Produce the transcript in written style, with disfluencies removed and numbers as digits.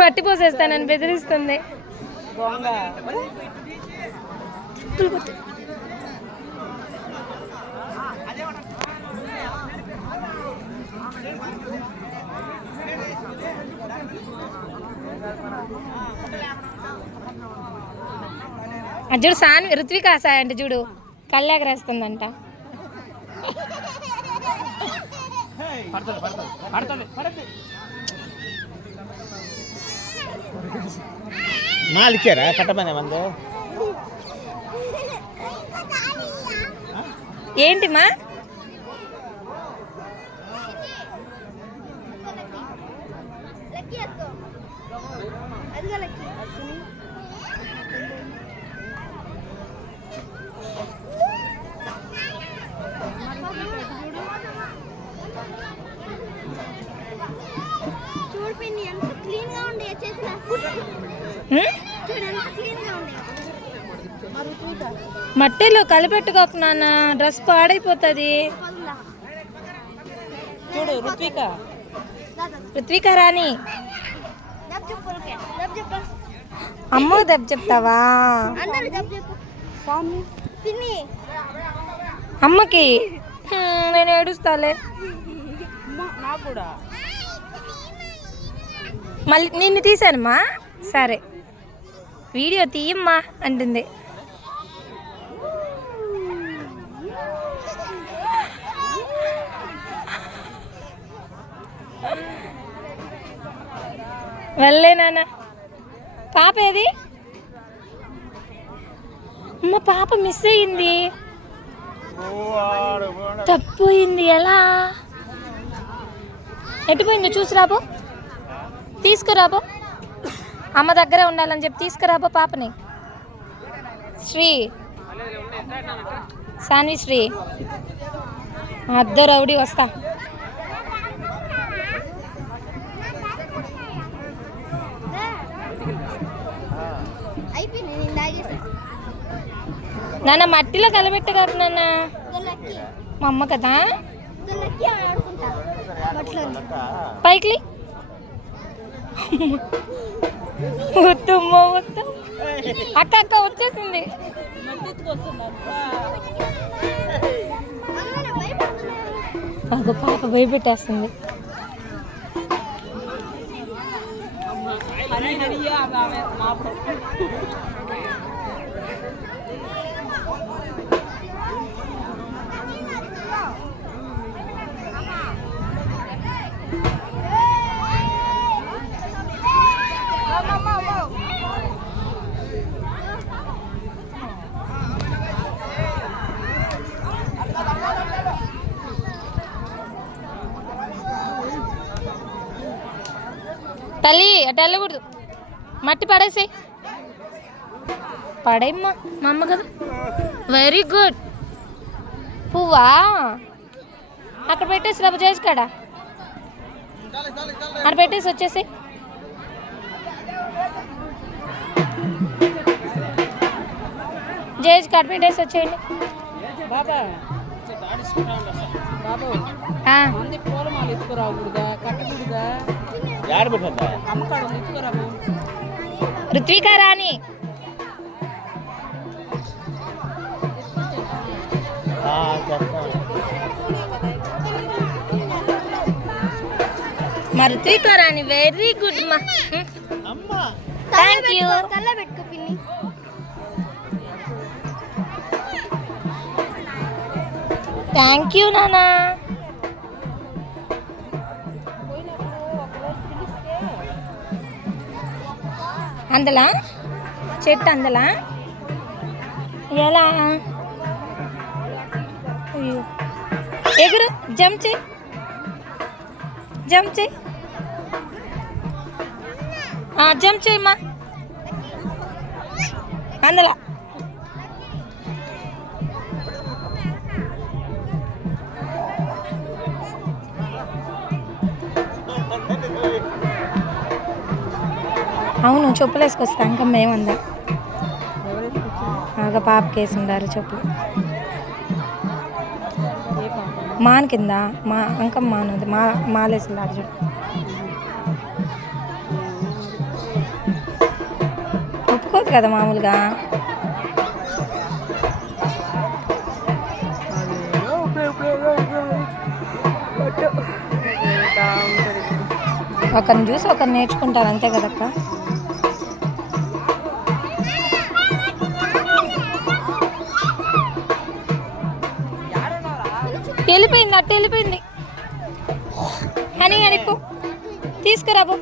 మట్టి పోసేస్తానని బెదిరిస్తుంది. చూడు సాన్వి ఋత్విక సాయి అంటే చూడు కళ్ళాక రాస్తుందంట. నాలుచారా కట్టమనే మందు ఏంటి మా మట్టిలో కలిపెట్టుకోకు నాన్న, డ్రెస్ పాడైపోతుంది. చూడు ఋత్విక ఋత్విక రాణి అమ్మో దెబ్బ చెప్తావా అమ్మకి? నేను ఏడుస్తాలే. మళ్ళీ నిన్ను తీసానమ్మా. సరే వీడియో తీయమ్మా అంటుంది. వెళ్ళే నాన్న. పాప ఏది? అమ్మ పాప మిస్ అయ్యింది, తప్పిపోయింది. ఎలా ఎటుపోయిందో చూసిరాబో, తీసుకురాబో. అమ్మ దగ్గరే ఉండాలని చెప్పి తీసుకురాబో పాపని. శ్రీ సాన్వి శ్రీ అద్దో రౌడీ వస్తా. నాన్న మట్టిలో కలబెట్టగారు నాన్న. మా అమ్మ కదా. పైకి వద్దమ్మా వద్దు. అక్క అక్క వచ్చేసింది. ఒక పాప భయపెట్టేస్తుంది. తల్లి అటు వెళ్ళకూడదు, మట్టి పడేసి పడేమ్మా. మా అమ్మ కదా. Very good. పువ్వా అక్కడ పెట్టేసి రబ్బ చేసి కాడ అక్కడ పెట్టేసి వచ్చేసి. జేజ్ కాడ పెట్టేసి వచ్చేయండి. ఋత్విక రాణి మా ఋత్విక రాణి వెరీ గుడ్ మా. Thank you. థ్యాంక్ యూ నానా. అందలా చెట్టు అందలా ఎలా ఎగురు జంప్ చేయి, జంప్ చేయి, జంప్ చేయమ్మా అందలా. అవును చెప్పులు వేసుకొస్తా. ఇంకా మేమందా బాగా పాప కేసు ఉండారు చెప్పులు. మాన్ కింద మా అంకం మానది మాలేసి చూడు. ఉంటుంది కదా మామూలుగా. ఒకరిని చూసి ఒకరు నేర్చుకుంటారు అంతే కదక్క. వెళ్ళిపోయింది, అట్టు వెళ్ళిపోయింది అని అనిపో తీసుకురాబో.